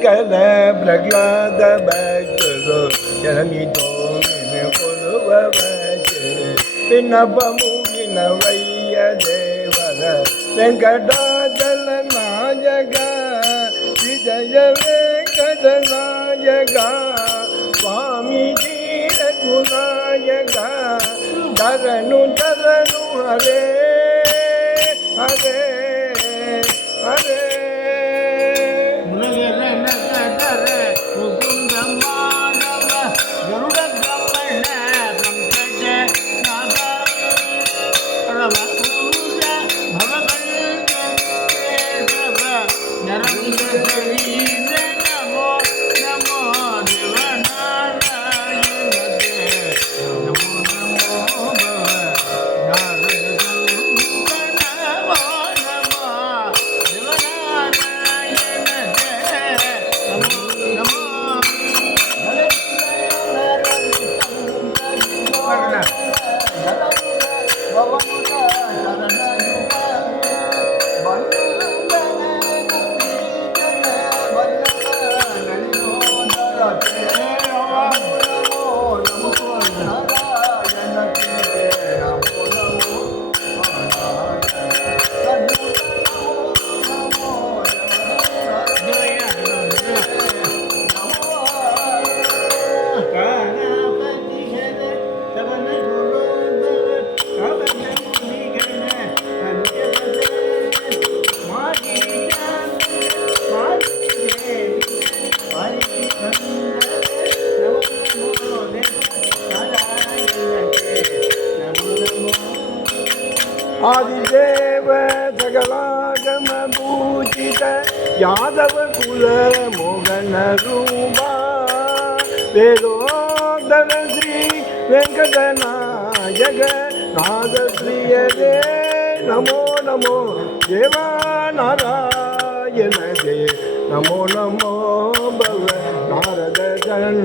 kele brakyada bekezo Yerangi tolini kolu vabashere Pinapa mugina vayya devara Venkata dala nājaka Vijayave kata nājaka Swami jira kunājaka Daranu daranu hare hare Yadava ಕುಲ ಮೋಹನ ರೂಪ ವೇದೋದರ ಶ್ರೀ ವೆಂಕಟ ನಾಯಗ ನಾರ ನಮೋ ನಮೋ ದೇವ ನಮೋ ನಮೋ ಭವ ನಾರದ ತನ್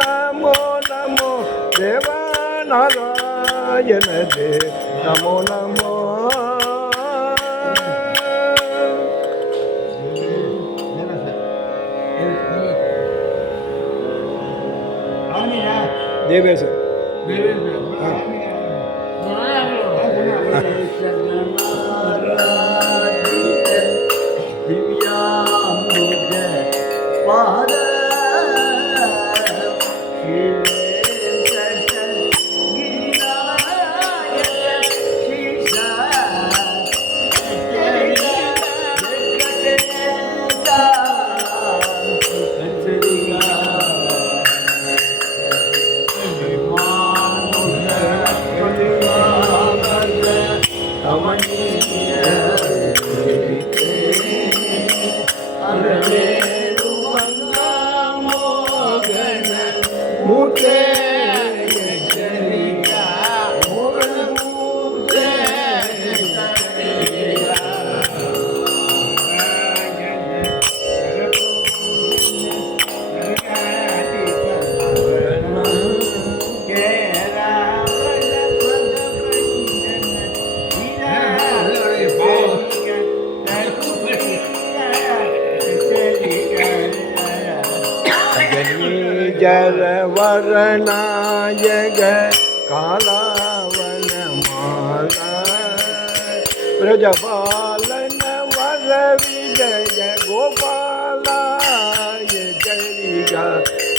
ನಮೋ ನಮೋ ದೇವ ನಮೋ ನಮೋ debe जर वरना वरनाय कालावन माजपालन वर विजय गोपालाय जय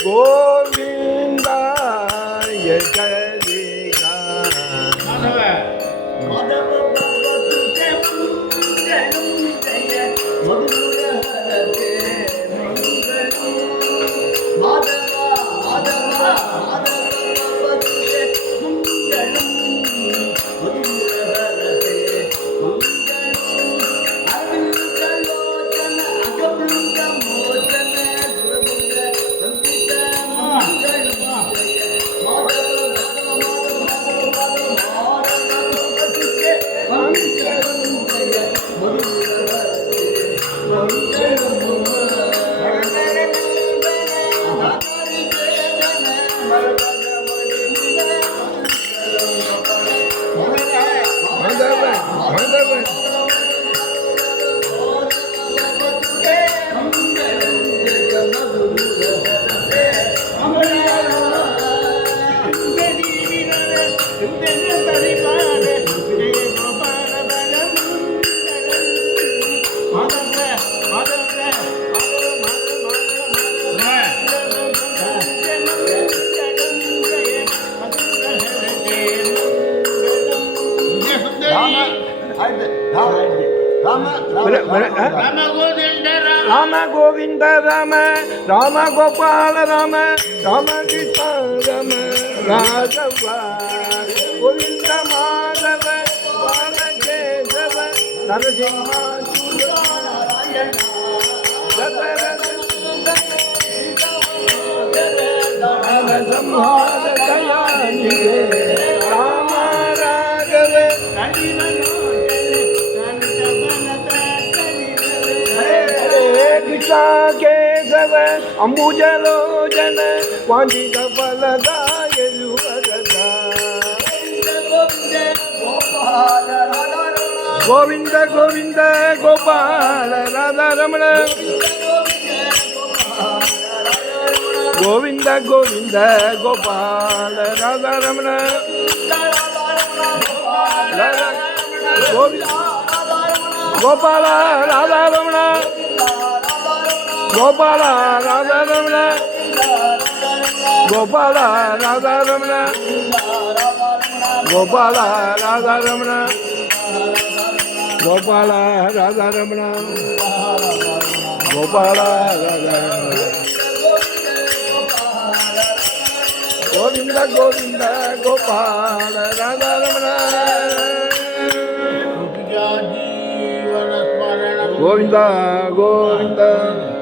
गो ராம கோவிந்த ராம ராம கோபால ராம ராம கிருஷ்ணாம ராஜவ கோவிந்த மாதவ பாலகேசவ நரசிம்மாயணா ராம சம்ஹாரி ಕೇಶವ ಅಂಬುಜಲೋಜನ ವಾಂಜಿಗ ಫಲದ Govinda Govinda Gopala Radha Ramana Govinda Govinda Gopala Radha Ramana Govinda Gopala Radha Ramana Gopala Radha Ramana Gopala Radha Ramana Gopala Radha Ramana Gopala Radha Ramana Gopala Radha Ramana Govinda Govinda Gopala Radha Ramana Govinda Govinda